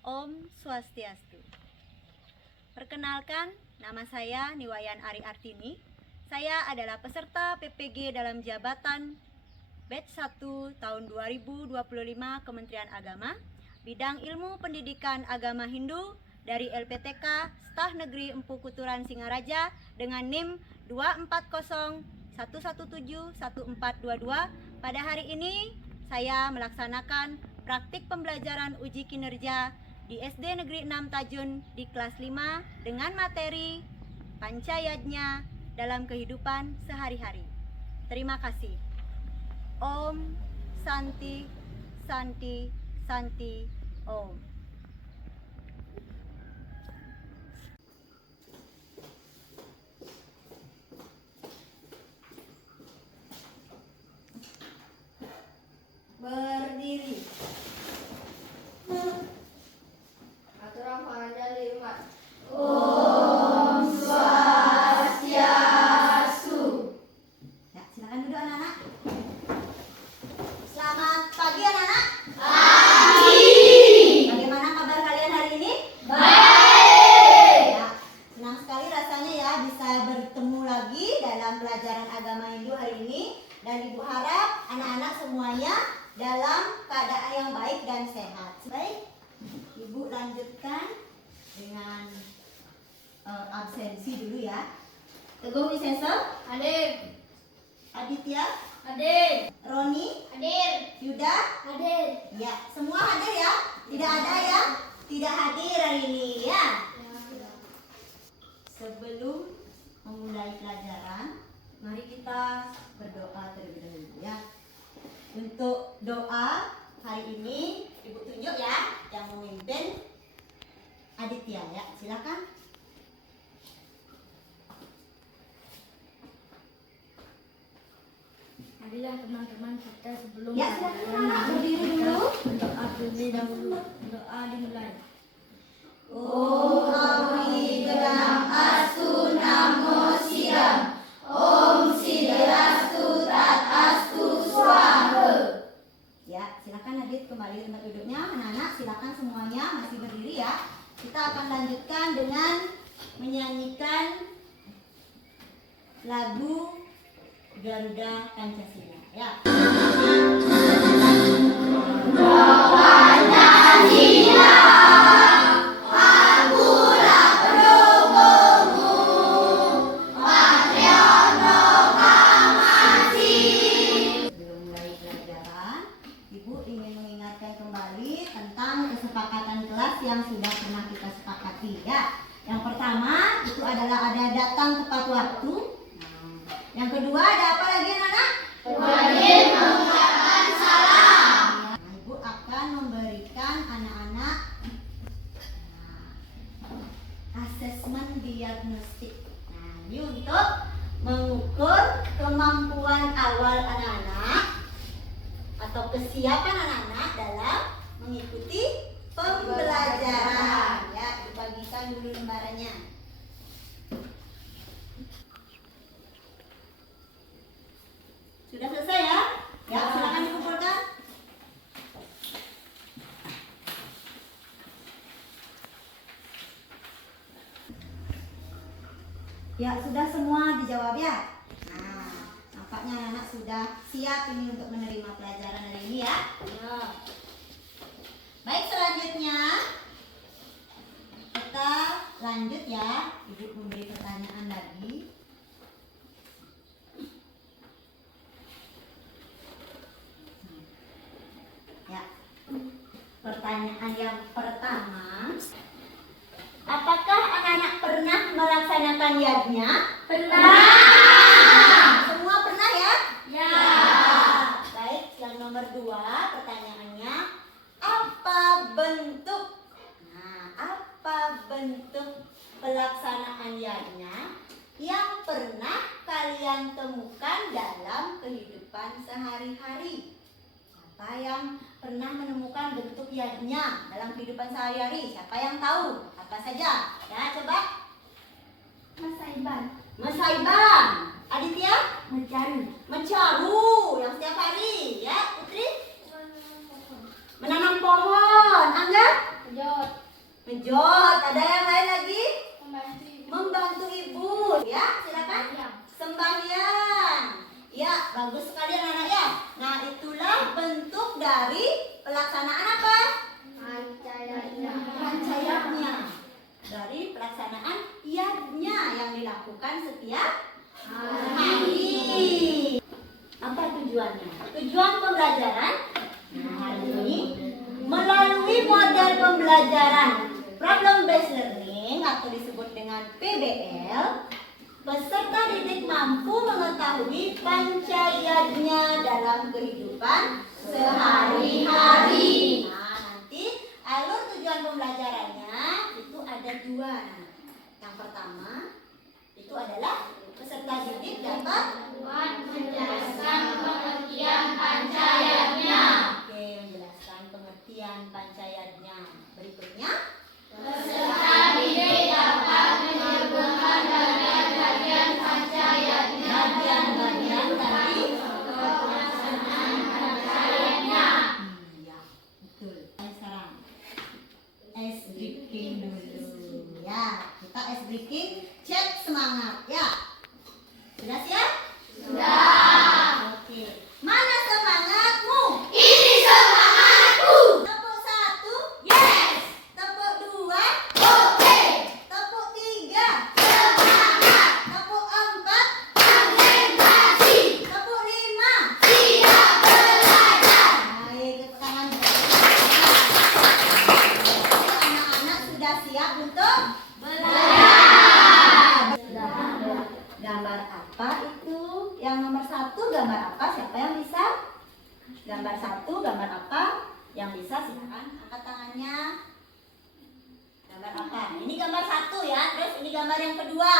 Om Swastiastu. Perkenalkan, nama saya Niwayan Ari Artini. Saya adalah peserta PPG dalam jabatan Batch 1 tahun 2025 Kementerian Agama, bidang Ilmu Pendidikan Agama Hindu dari LPTK Staf Negeri Empu Kuturan Singaraja dengan NIM 24011711422. Pada hari ini saya melaksanakan praktik pembelajaran uji kinerja di SD Negeri 6 Tajun di kelas 5 dengan materi Pancayajna dalam kehidupan sehari-hari. Terima kasih. Om Santi Santi Santi Om. Berdiri. Aturan pada 5. Om Swastiastu. Ya, silakan duduk anak-anak. Selamat pagi anak-anak. Pagi. Bagaimana kabar kalian hari ini? Baik. Ya, senang sekali rasanya ya bisa bertemu lagi dalam pelajaran agama Hindu hari ini, dan Ibu harap anak-anak semuanya dalam keadaan yang baik dan sehat. Baik, Ibu lanjutkan dengan absensi dulu ya. Teguh Wisesa, Hadir. Aditya, Hadir. Roni, Hadir. Yuda, Hadir. ya, semua hadir ya. Tidak ada ya tidak hadir hari ini ya. Sebelum memulai pelajaran, mari kita berdoa terlebih dahulu ya. Untuk doa hari ini Ibu tunjuk ya, yang memimpin Aditya ya, silakan. Marilah teman-teman kita sebelum Ya, silakan anak berdiri dulu. berdoa terlebih dahulu. Doa dimulai. Om Awi Geram Astu Namo Siram. Om Sidrastu Tat Astu Swaha. Ya, silakan Adit kembali tempat duduknya. Anak-anak silakan semuanya masih berdiri ya. Kita akan lanjutkan dengan menyanyikan lagu Garuda Pancasila ya. Kesepakatan kelas yang sudah pernah kita sepakati ya. Yang pertama itu adalah ada datang tepat waktu. Yang kedua ada apa lagi anak-anak? Wajib mengucapkan salam. Nah, Ibu akan memberikan anak-anak asesmen diagnostik. Nah, ini untuk mengukur kemampuan awal anak-anak atau kesiapan anak-anak dalam mengikuti pembelajaran ya. Dibagikan dulu lembarannya. Sudah selesai ya? Ya, silakan dikumpulkan. Ya, sudah semua dijawab ya? Nah, nampaknya anak-anak sudah siap ini untuk menerima pelajaran hari ini ya. Ya. Baik, selanjutnya kita lanjut ya. Ibu memberi pertanyaan lagi. Ya, pertanyaan yang pertama, apakah anak-anak pernah melaksanakan yajna? Pernah. Semua pernah ya? Ya. Baik, yang nomor 2 pertanyaannya, apa bentuk? Nah, apa bentuk pelaksanaan yajna yang pernah kalian temukan dalam kehidupan sehari-hari? Siapa yang pernah menemukan bentuk yajna dalam kehidupan sehari-hari? Siapa yang tahu? Apa saja? Ya, coba. Masaiban. Masaiban. Aditya? Mencari. Mencaru yang setiap hari. Ya, Putri? Menanam pohon. Angga? Pejot. Bagus sekali anak-anak ya. Nah, itulah bentuk dari pelaksanaan apa? Pancayatnya. Dari pelaksanaan yadnya yang dilakukan setiap hari. Apa tujuannya? Tujuan pembelajaran hari ini melalui model pembelajaran problem based learning atau disebut dengan PBL, peserta didik mampu mengetahui pancayatnya dalam kehidupan sehari-hari. Nah, nanti alur tujuan pembelajarannya itu ada dua. Yang pertama itu adalah peserta didik dapat menjelaskan pengertian pancayatnya. Oke, menjelaskan pengertian pancayatnya. Berikutnya, Peserta didik dapat menyebutkan bagian-bagian pancayatnya dan bagian-bagian tadi. pelaksanaan pancayatnya. Iya, betul. Sekarang ice breaking dulu. Ya, kita ice breaking, cek semangat ya. Sudah siap? Sudah. Oke. Mana semangatmu? Ini semangatku. Tepuk 1, Yes. tepuk 2, Oke. tepuk 3, Semangat. tepuk 4, Konsentrasi. tepuk 5. Siap belajar. Baik, tepuk tangan. Anak-anak sudah siap untuk Belajar. gambar apa itu? Yang nomor 1 gambar apa? Siapa yang bisa? Gambar 1 gambar apa? Yang bisa silakan angkat tangannya. Gambar apa? Ini gambar 1 ya. Terus ini gambar yang kedua.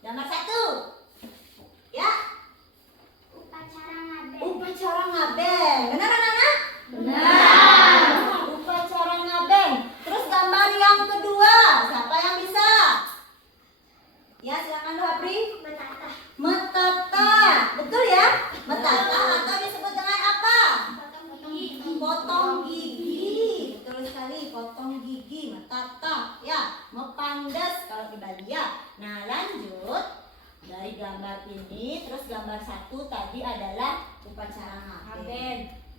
Gambar 1. Ya. Upacara ngaben. Upacara ngaben. Benar anak-anak? Benar. Upacara ngaben. Terus gambar yang kedua. Siapa yang bisa? Ya, silakan Fabri. Betata. Metata. Betul ya? Metata atau disebut dengan apa? Potong gigi. Betul sekali, potong gigi, metata. Ya, mepangdas kalau di Bali ya. Nah, lanjut. Dari gambar ini, terus gambar 1 tadi adalah upacara ngaben.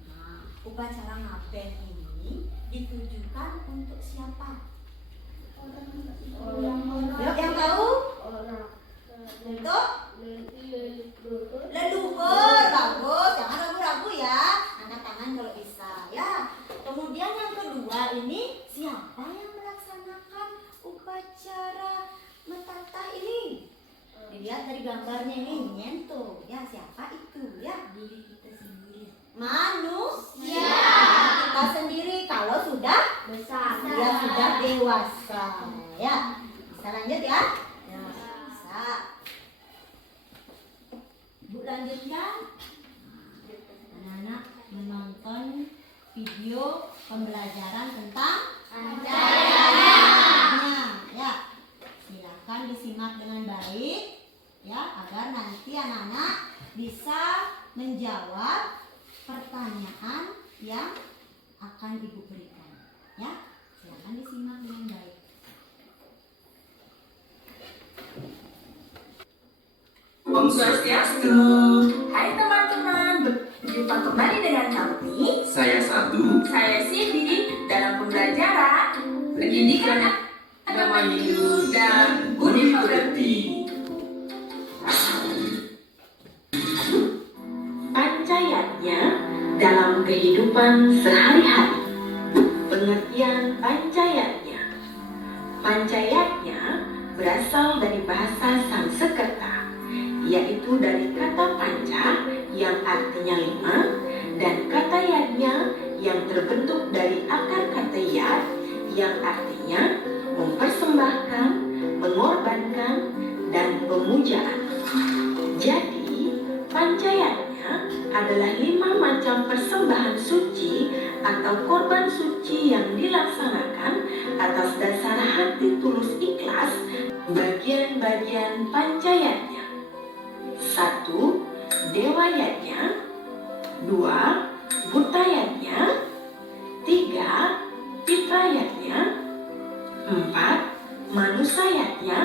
Nah, upacara ngaben ini ditujukan untuk siapa? Yang tahu? Untuk leluhur. Bagus, jangan ragu-ragu ya. Angkat tangan kalau bisa ya. Kemudian yang kedua ini, siapa yang melaksanakan upacara metatah ini? Dilihat dari gambarnya ini, nyentuh ya. Siapa itu ya? Diri kita sendiri. Manusia. Kita sendiri kalau sudah Besar. dia sudah dewasa ya. Bisa lanjut ya? Ya, bisa. Bu lanjutkan. Anak-anak menonton video pembelajaran tentang Pancayatnya. ya. Silakan disimak dengan baik ya, agar nanti anak-anak bisa menjawab pertanyaan yang akan Ibu berikan ya. Silakan disimak dengan baik. Om Swastiastu. Hai teman-teman, berjumpa kembali dengan kami. Saya Sadu. Saya Cindy dalam pembelajaran pendidikan agama Hindu dan budi pekerti. Pancayatnya dalam kehidupan sehari-hari. Pengertian pancayatnya. Pancayatnya berasal dari bahasa Sanskerta, yaitu dari kata panca yang artinya 5 dan kata yatnya yang terbentuk dari akar kata yat yang artinya mempersembahkan, mengorbankan, dan pemujaan. Jadi, pancayatnya adalah 5 macam persembahan suci atau korban suci yang dilaksanakan atas dasar hati tulus ikhlas. Bagian-bagian pancayatnya: 1. Dewayatnya. 2. Butayatnya. 3. Pitrayatnya. 4. Manusayatnya.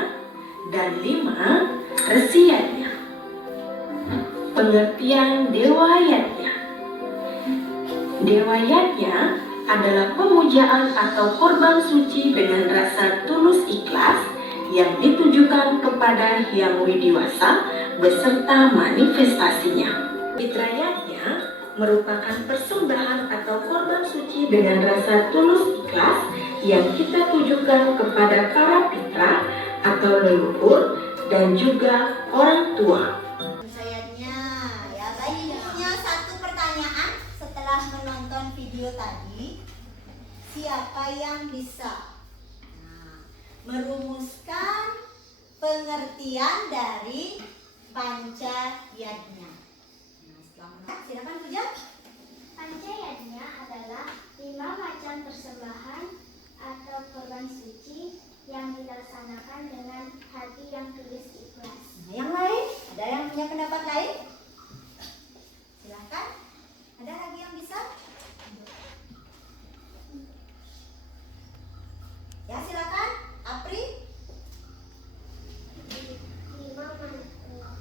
Dan 5. Resiyatnya. Pengertian pengertian Dewa Yatnya. Dewa Yatnya adalah pemujaan atau korban suci dengan rasa tulus ikhlas yang ditujukan kepada Hyang Widiwasa beserta manifestasinya. Fitra Yatnya merupakan persembahan atau korban suci dengan rasa tulus ikhlas yang kita tujukan kepada para pitra atau leluhur dan juga orang tua. Sayangnya ya, baik, punya satu pertanyaan setelah menonton video tadi. Siapa yang bisa merumuskan pengertian dari Pancayatnya? Silakan Puja. Pancayatnya adalah 5 macam persembahan atau korban suci yang dilaksanakan dengan hati yang tulus ikhlas. Yang lain? Ada yang punya pendapat lain? Silakan. Ada lagi yang bisa? Ya, silakan. Apri.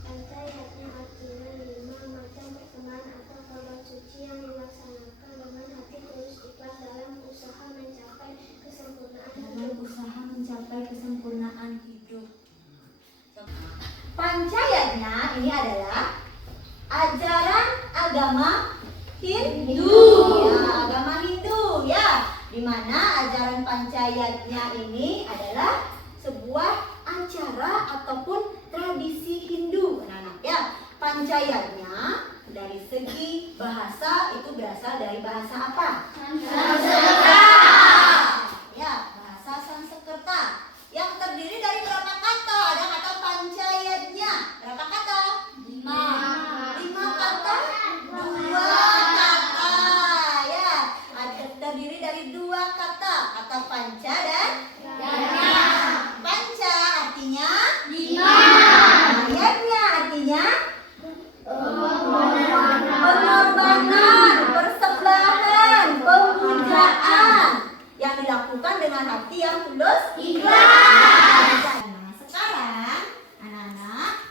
Pancayatnya artinya 5 macam persembahan atau korban suci yang dilaksanakan dengan hati tulus ikhlas dalam usaha mencapai kesempurnaan hidup. Pancayatnya ini adalah ajaran agama Hindu. Ya, agama Hindu ya. Di mana ajaran Pancayatnya ini adalah sebuah acara ataupun tradisi Hindu, anak-anak ya. Pancayatnya dari segi bahasa itu berasal dari bahasa apa? Sanskerta. Ya, bahasa Sanskerta yang terdiri dari berapa kata? Ada kata Pancayatnya. Berapa kata? 5 kata? 2 kata. Ya, terdiri dari 2 kata. Kata panca dan yatnya. Panca artinya 5. Yatnya artinya pengorbanan, persembahan, pemujaan yang dilakukan dengan hati yang tulus ikhlas. Nah, sekarang anak-anak,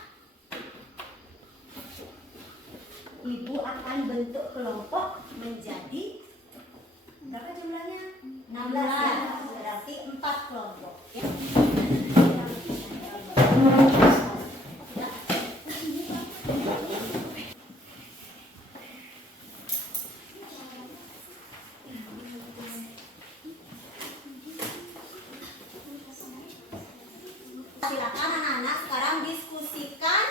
ibu akan bentuk kelompok menjadi berapa jumlahnya? 16 ya. Berarti 4 kelompok ya. Silakan anak-anak sekarang diskusikan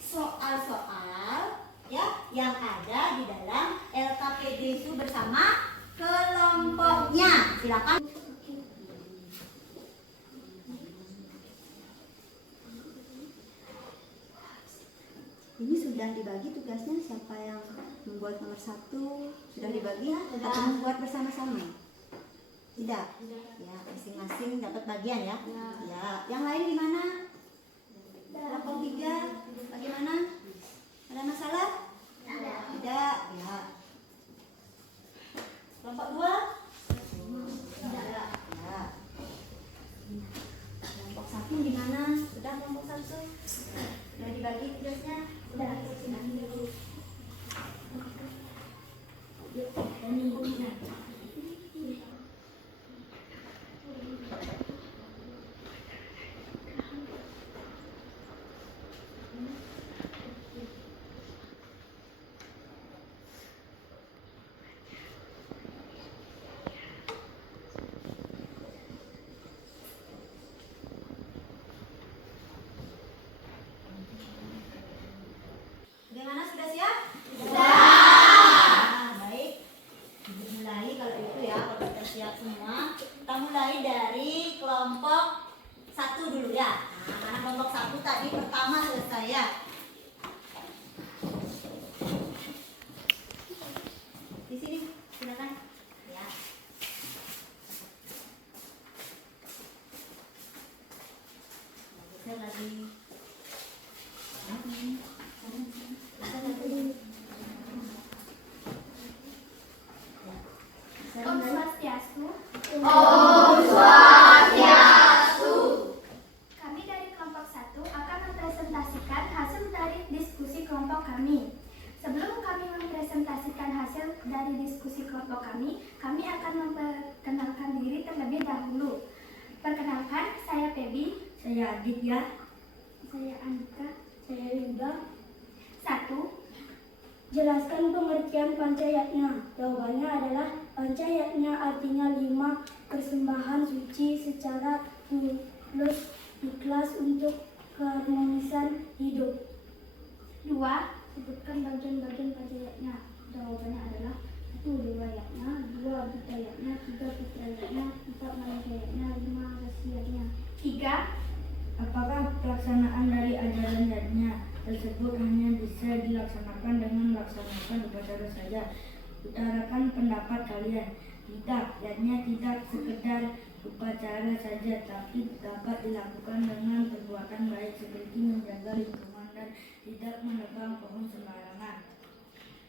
soal-soal ya yang ada di dalam LKPD itu bersama kelompoknya. Silakan. Ini sudah dibagi tugasnya, siapa yang membuat nomor 1 sudah dibagi atau membuat bersama-sama? Tidak. Ya, masing-masing dapat bagian ya. Ya, yang lain di mana? Kelompok 3 bagaimana? Ada masalah? Tidak. Ya. Kelompok 2? Tidak. Ya. Kelompok 1 di mana? Sudah kelompok 1? Sudah dibagi tugasnya? Sudah. Bagaimana, sudah siap? Sudah. Baik. Kita mulai kalau itu ya, kalau kita siap semua. Kita mulai dari kelompok 1 dulu ya. Nah, karena kelompok 1 tadi pertama selesai ya. Di sini, silakan. Ya. Geser lagi. Om Swastiastu. Om Swastiastu. Kami dari kelompok 1 akan mempresentasikan hasil Jelaskan pengertian pancayatna. Jawabannya adalah pancayatna artinya 5 persembahan suci secara tulus ikhlas untuk keharmonisan hidup. 2. Sebutkan bagian-bagian pancayatna. Jawabannya adalah 1. Riwayatnya, 2. Budayatnya, 3. fitrayatnya, 4. manusianya, 5. rasiatnya. 3. Apakah pelaksanaan dari ajaran yatnya tersebut hanya bisa dilaksanakan dengan melaksanakan upacara saja? Utarakan pendapat kalian. Tidak, yatnya tidak sekedar upacara saja, tapi dapat dilakukan dengan perbuatan baik seperti menjaga lingkungan dan tidak menebang pohon sembarangan.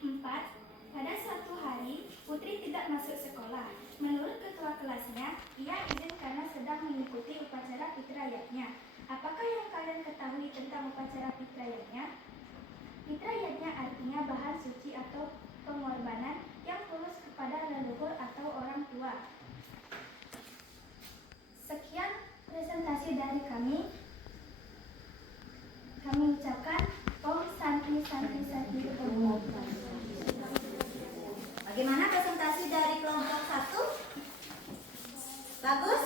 4. Pada suatu hari, Putri tidak masuk sekolah. Menurut ketua kelasnya, ia izin karena sedang mengikuti upacara fitrayatnya. Apakah yang kalian ketahui tentang upacara fitrayatnya? Fitrayatnya artinya bahan suci atau pengorbanan yang tulus kepada leluhur atau orang tua. Sekian presentasi dari kami. Kami ucapkan Om Santi Santi Santi Om. Bagaimana presentasi dari kelompok 1? Bagus?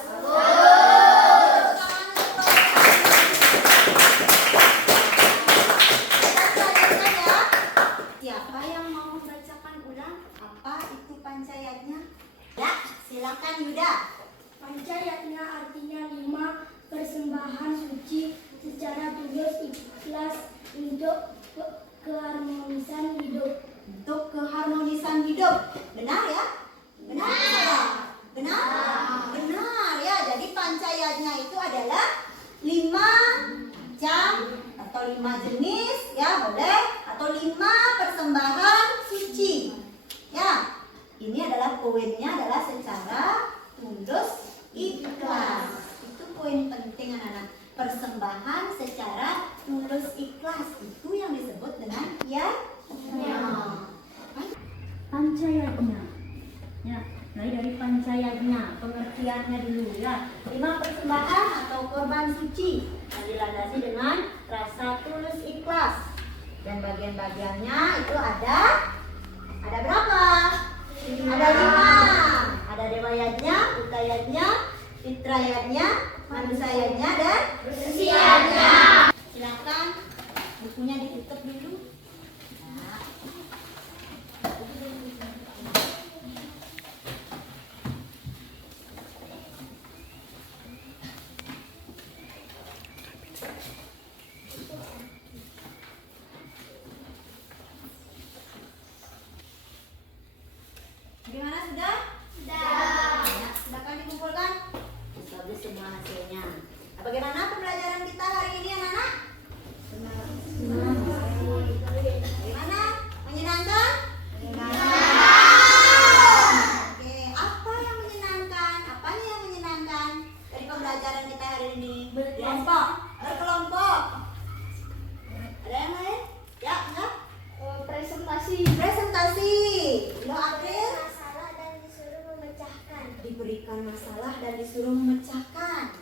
Siapa yang mau membacakan ulang apa itu pancayatnya? Ya, silakan Yuda. Pancayatnya artinya 5 persembahan suci secara tulus ikhlas untuk keharmonisan hidup. Untuk keharmonisan hidup. Benar ya? Benar atau salah? Benar? Benar ya. Jadi pancayatnya itu adalah 5 jam atau 5 jenis ya boleh, atau 5 persembahan suci. Ya. Ini adalah poinnya adalah secara tulus ikhlas. Itu poin penting anak-anak. Persembahan secara tulus ikhlas itu yang disebut dengan Pancayatnya. Ya, mulai dari pancayatnya, pengertiannya dulu ya. 5 persembahan atau korban suci yang dilandasi dengan rasa tulus ikhlas. Dan bagian-bagiannya itu ada berapa? Ada 5. Ada riwayatnya, utayatnya, fitrayatnya, manusianya, dan rasiatnya. Silakan bukunya ditutup dulu. Nah. Bagaimana sudah? Sudah. Ya, silakan dikumpulkan. Bagus semua hasilnya. Nah, bagaimana pembelajaran kita hari ini anak-anak? Bagaimana? Menyenangkan? Oke, apa yang menyenangkan? Apanya yang menyenangkan dari pembelajaran kita hari ini? Berkelompok. Berkelompok. Ada yang lain? Ya, enggak? Presentasi. Lo April? Masalah dan disuruh memecahkan. Diberikan masalah dan disuruh memecahkan.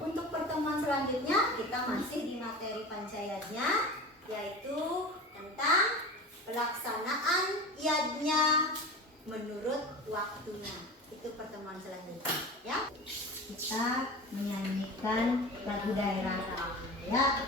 Untuk pertemuan selanjutnya kita masih di materi pancayatnya, yaitu tentang pelaksanaan yadnya menurut waktunya. Itu pertemuan selanjutnya ya. Kita menyanyikan lagu daerah ya.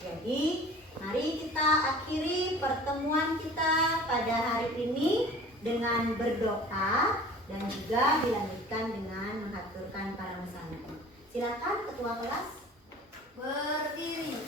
Jadi, mari kita akhiri pertemuan kita pada hari ini dengan berdoa dan juga dilanjutkan dengan mengaturkan para musanna. Silakan ketua kelas berdiri.